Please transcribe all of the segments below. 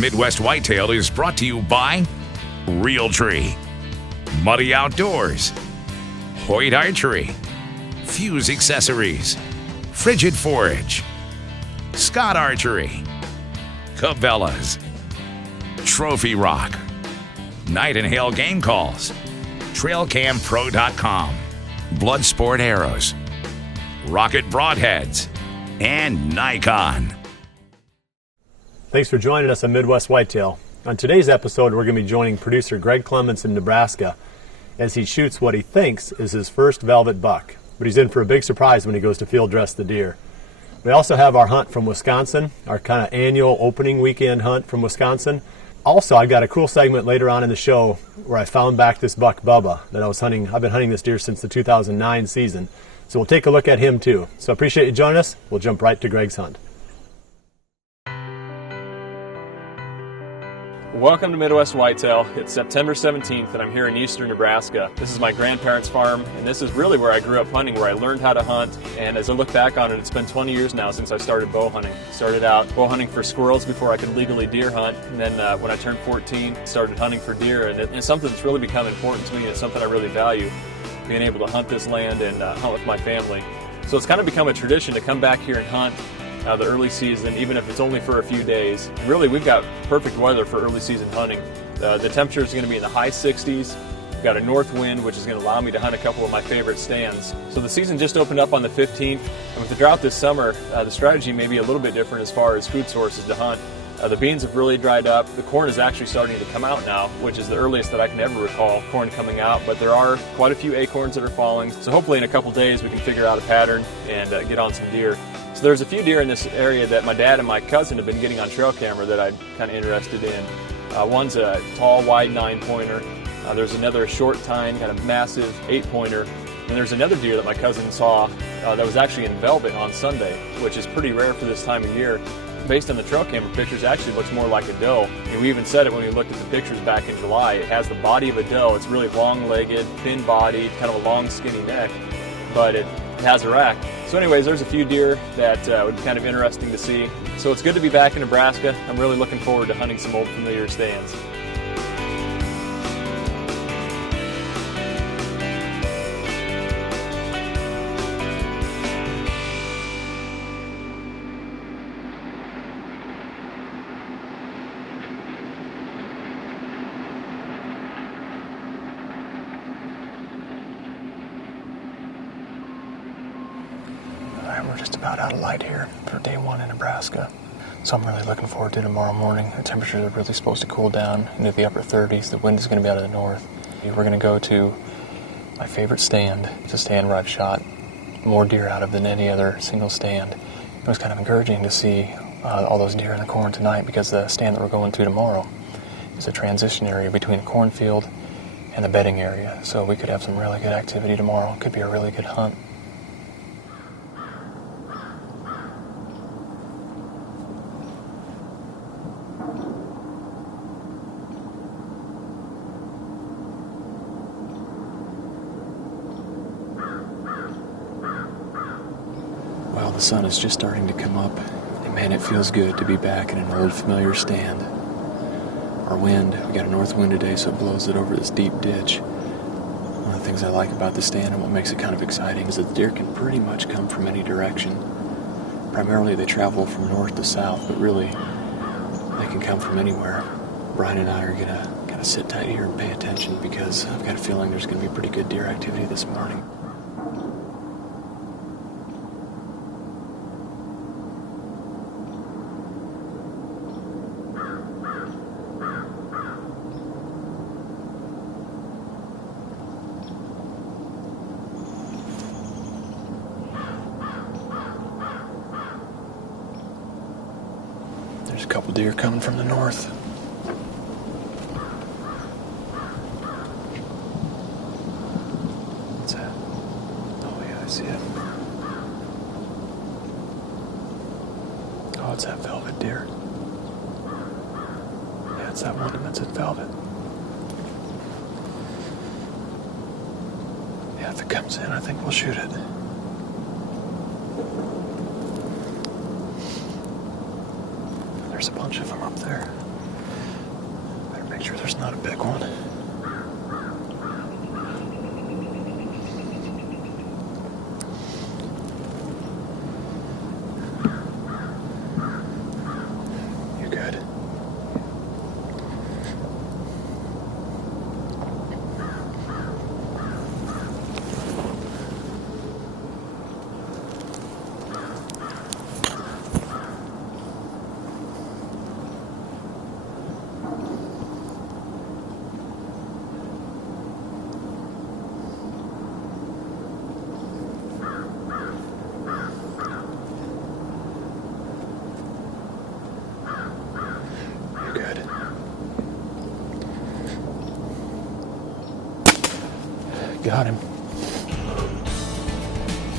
Midwest Whitetail is brought to you by Realtree, Muddy Outdoors, Hoyt Archery, Fuse Accessories, Frigid Forage, Scott Archery, Cabela's, Trophy Rock, Night and Hail Game Calls, TrailCamPro.com, Bloodsport Arrows, Rocket Broadheads, and Nikon. Thanks for joining us on Midwest Whitetail. On today's episode, we're going to be joining producer Greg Clements in Nebraska as he shoots what he thinks is his first velvet buck, but he's in for a big surprise when he goes to field dress the deer. We also have our hunt from Wisconsin, our kind of annual opening weekend hunt from Wisconsin. Also, I got a cool segment later on in the show where I found back this buck Bubba that I was hunting. I've been hunting this deer since the 2009 season, so we'll take a look at him too. So I appreciate you joining us. We'll jump right to Greg's hunt. Welcome to Midwest Whitetail. It's September 17th and I'm here in eastern Nebraska. This is my grandparents' farm and this is really where I grew up hunting, where I learned how to hunt. And as I look back on it, it's been 20 years now since I started bow hunting. Started out bow hunting for squirrels before I could legally deer hunt. And then when I turned 14, started hunting for deer. And it's something that's really become important to me. It's something I really value, being able to hunt this land and hunt with my family. So it's kind of become a tradition to come back here and hunt the early season, even if it's only for a few days. Really, we've got perfect weather for early season hunting. The temperature is going to be in the high 60s. We've got a north wind, which is going to allow me to hunt a couple of my favorite stands. So the season just opened up on the 15th, and with the drought this summer, the strategy may be a little bit different as far as food sources to hunt. The beans have really dried up. The corn is actually starting to come out now, which is the earliest that I can ever recall corn coming out, but there are quite a few acorns that are falling. So hopefully in a couple days we can figure out a pattern and get on some deer. So there's a few deer in this area that my dad and my cousin have been getting on trail camera that I'm kind of interested in. One's a tall, wide 9-pointer. There's another short tine, kind of massive 8-pointer. And there's another deer that my cousin saw that was actually in velvet on Sunday, which is pretty rare for this time of year. Based on the trail camera pictures, it actually looks more like a doe. And we even said it when we looked at the pictures back in July. It has the body of a doe. It's really long-legged, thin-bodied, kind of a long, skinny neck, but it has a rack. So anyways, there's a few deer that would be kind of interesting to see. So it's good to be back in Nebraska. I'm really looking forward to hunting some old familiar stands. We're just about out of light here for day one in Nebraska. So I'm really looking forward to tomorrow morning. The temperatures are really supposed to cool down into the upper 30s. The wind is going to be out of the north. We're going to go to my favorite stand. It's a stand where I've shot more deer out of than any other single stand. It was kind of encouraging to see all those deer in the corn tonight, because the stand that we're going to tomorrow is a transition area between the cornfield and the bedding area. So we could have some really good activity tomorrow. It could be a really good hunt. Well, the sun is just starting to come up, and man, it feels good to be back in an old familiar stand. Our wind, we got a north wind today, so it blows it over this deep ditch. One of the things I like about the stand and what makes it kind of exciting is that the deer can pretty much come from any direction. Primarily they travel from north to south, but really they can come from anywhere. Brian and I are gonna kind of sit tight here and pay attention, because I've got a feeling there's gonna be pretty good deer activity this morning. There's a couple deer coming from the north. What's that? Oh yeah, I see it. Oh, it's that velvet deer. Yeah, it's that one that's at velvet. Yeah, if it comes in, I think we'll shoot it. There's a bunch of them up there. Make sure there's not a big one. You're good. Good. Got him.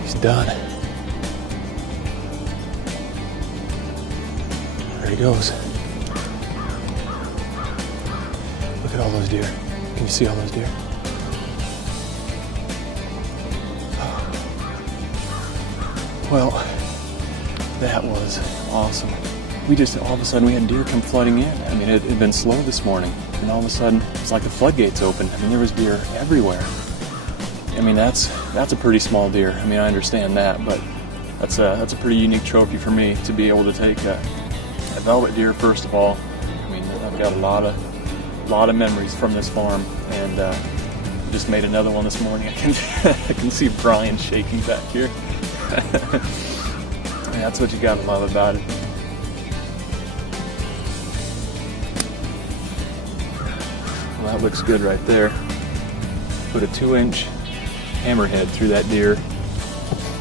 He's done. There he goes. Look at all those deer. Can you see all those deer? Well, that was awesome. We just, all of a sudden, we had deer come flooding in. I mean, it had been slow this morning, and all of a sudden, it's like the floodgates opened. I mean, there was deer everywhere. I mean, that's a pretty small deer. I mean, I understand that, but that's a pretty unique trophy for me to be able to take a velvet deer, first of all. I mean, I've got a lot of memories from this farm, and just made another one this morning. I can see Brian shaking back here. That's what you gotta love about it. Well, that looks good right there. Put a 2-inch hammerhead through that deer,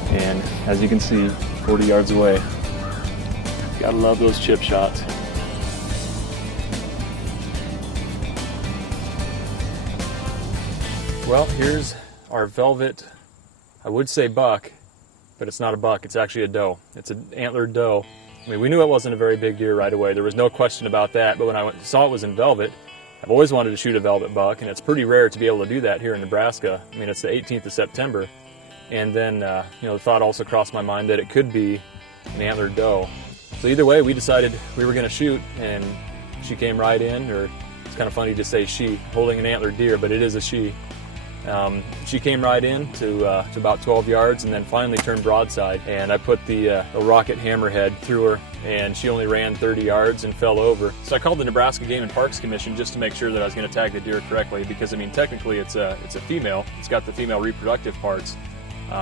and as you can see, 40 yards away. Gotta love those chip shots. Well, here's our velvet, I would say buck, but it's not a buck, it's actually a doe. It's an antlered doe. I mean, we knew it wasn't a very big deer right away. There was no question about that, but when I saw it was in velvet, I've always wanted to shoot a velvet buck, and it's pretty rare to be able to do that here in Nebraska. I mean, it's the 18th of September, and then, the thought also crossed my mind that it could be an antlered doe. So either way, we decided we were going to shoot, and she came right in, or it's kind of funny to say she, holding an antlered deer, but it is a she. She came right in to about 12 yards and then finally turned broadside, and I put the rocket hammerhead through her, and she only ran 30 yards and fell over. So I called the Nebraska Game and Parks Commission just to make sure that I was going to tag the deer correctly, because I mean, technically it's a female. It's got the female reproductive parts,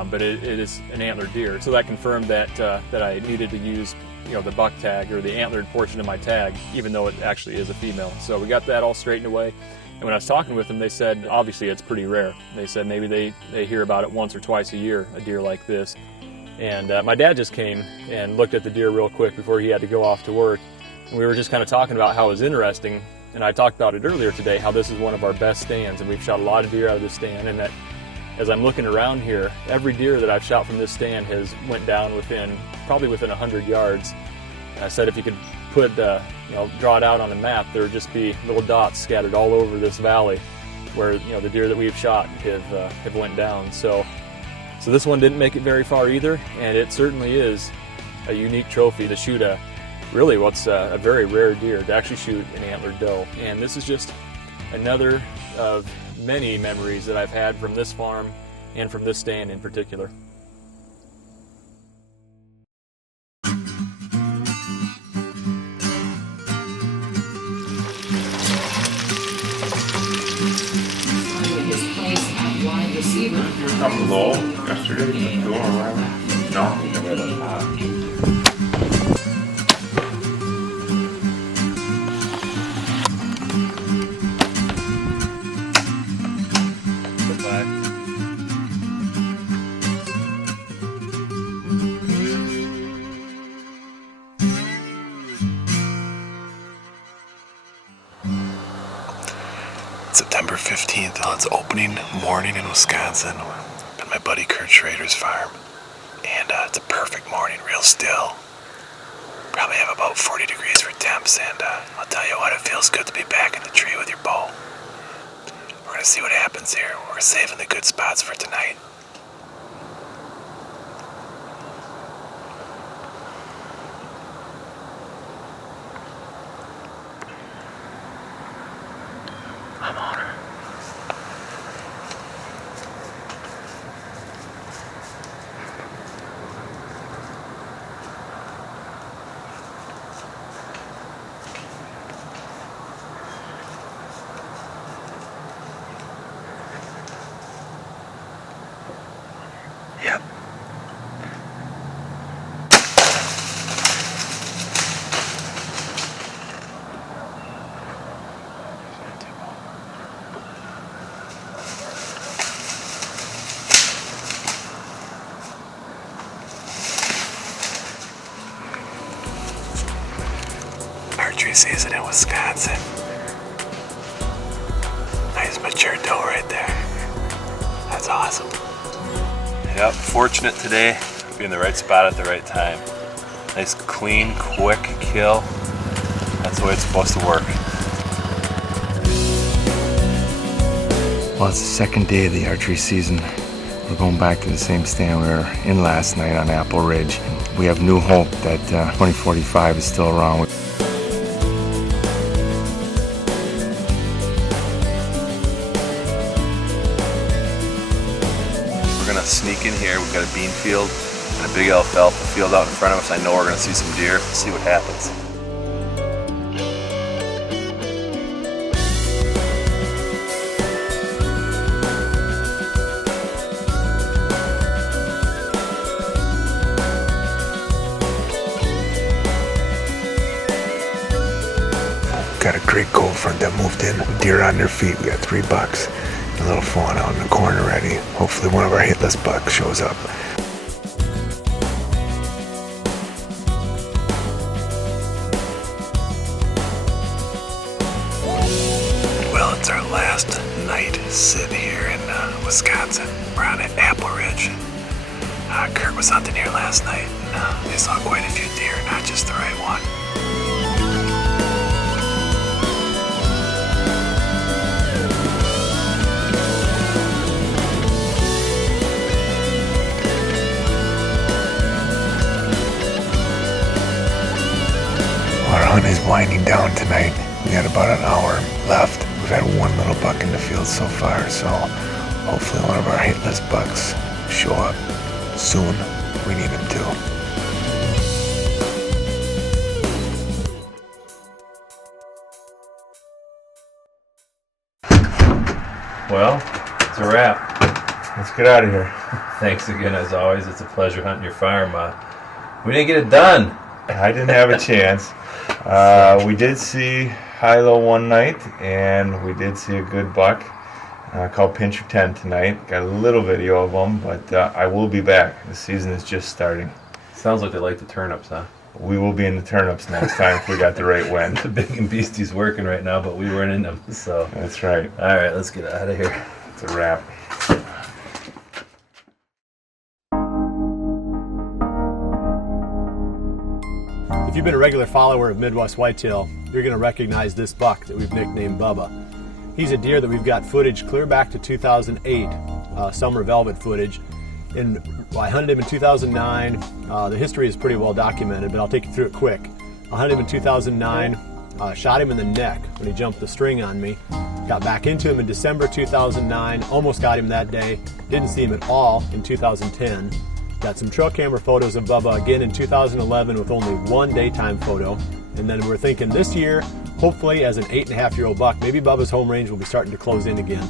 but it is an antlered deer. So that confirmed that I needed to use the buck tag, or the antlered portion of my tag, even though it actually is a female. So we got that all straightened away. And when I was talking with them, they said, obviously it's pretty rare. They said maybe they hear about it once or twice a year, a deer like this. And my dad just came and looked at the deer real quick before he had to go off to work. And we were just kind of talking about how it was interesting. And I talked about it earlier today, how this is one of our best stands. And we've shot a lot of deer out of this stand. And that as I'm looking around here, every deer that I've shot from this stand has went down probably within 100 yards. And I said if you could draw it out on a map, there would just be little dots scattered all over this valley where the deer that we've shot have went down. So this one didn't make it very far either, and it certainly is a unique trophy to shoot a very rare deer, to actually shoot an antlered doe. And this is just another of many memories that I've had from this farm and from this stand in particular. Up low yesterday, the door or whatever. No. September 15th, it's opening morning in Wisconsin at my buddy Kurt Schroeder's farm, and it's a perfect morning, real still. Probably have about 40 degrees for temps, and I'll tell you what, it feels good to be back in the tree with your bow. We're gonna see what happens here. We're saving the good spots for tonight. archery season in Wisconsin. Nice mature doe right there. That's awesome. Yep, fortunate today to be in the right spot at the right time. Nice, clean, quick kill. That's the way it's supposed to work. Well, it's the second day of the archery season. We're going back to the same stand we were in last night on Apple Ridge. We have new hope that 2045 is still around. We're gonna sneak in here. We've got a bean field and a big alfalfa field out in front of us. I know we're gonna see some deer. Let's see what happens. Got a great cold front that moved in. Deer on their feet. We got 3 bucks. A little fawn out in the corner ready. Hopefully one of our hitless bucks shows up. Well, it's our last night sit here in Wisconsin. We're on at Apple Ridge. Kurt was hunting here last night. He saw quite a few deer, not just the right one. Our hunt is winding down tonight. We got about an hour left. We've had one little buck in the field so far, so hopefully one of our hitless bucks show up soon. We need him to. Well, it's a wrap. Let's get out of here. Thanks again, as always. It's a pleasure hunting your farm. We didn't get it done. I didn't have a chance. We did see high-low one night, and we did see a good buck called Pincher 10 tonight. Got a little video of him, but I will be back. The season is just starting. Sounds like they like the turnips, huh? We will be in the turnips next time if we got the right wind. The big and beastie's working right now, but we weren't in them, so. That's right. All right, let's get out of here. It's a wrap. If you've been a regular follower of Midwest Whitetail, you're going to recognize this buck that we've nicknamed Bubba. He's a deer that we've got footage clear back to 2008, summer velvet footage. And I hunted him in 2009. The history is pretty well documented, but I'll take you through it quick. I hunted him in 2009, shot him in the neck when he jumped the string on me. Got back into him in December 2009, almost got him that day. Didn't see him at all in 2010. Got some trail camera photos of Bubba again in 2011 with only one daytime photo. And then we're thinking this year, hopefully as an 8.5-year-old buck, maybe Bubba's home range will be starting to close in again.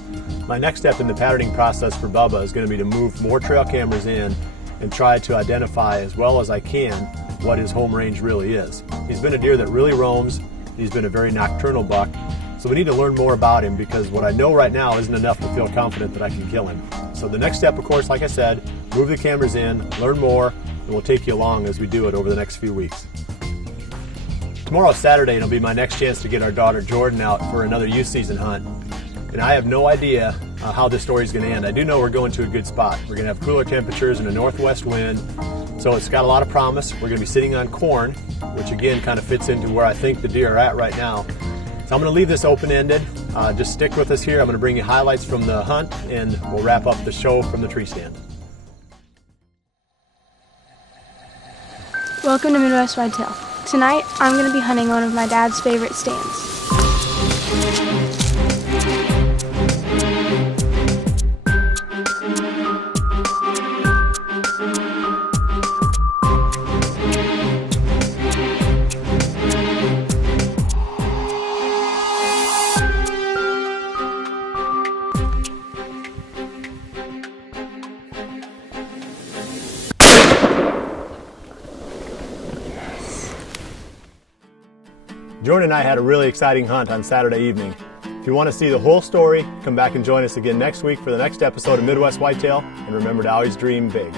My next step in the patterning process for Bubba is going to be to move more trail cameras in and try to identify as well as I can what his home range really is. He's been a deer that really roams. He's been a very nocturnal buck. So we need to learn more about him because what I know right now isn't enough to feel confident that I can kill him. So the next step, of course, like I said, move the cameras in, learn more, and we'll take you along as we do it over the next few weeks. Tomorrow's Saturday, and it'll be my next chance to get our daughter Jordan out for another youth season hunt. And I have no idea how this story is going to end. I do know we're going to a good spot. We're going to have cooler temperatures and a northwest wind, so it's got a lot of promise. We're going to be sitting on corn, which again kind of fits into where I think the deer are at right now. So I'm going to leave this open-ended. Just stick with us here. I'm going to bring you highlights from the hunt, and we'll wrap up the show from the tree stand. Welcome to Midwest Whitetail. Tonight, I'm going to be hunting one of my dad's favorite stands. Jordan and I had a really exciting hunt on Saturday evening. If you want to see the whole story, come back and join us again next week for the next episode of Midwest Whitetail, and remember to always dream big.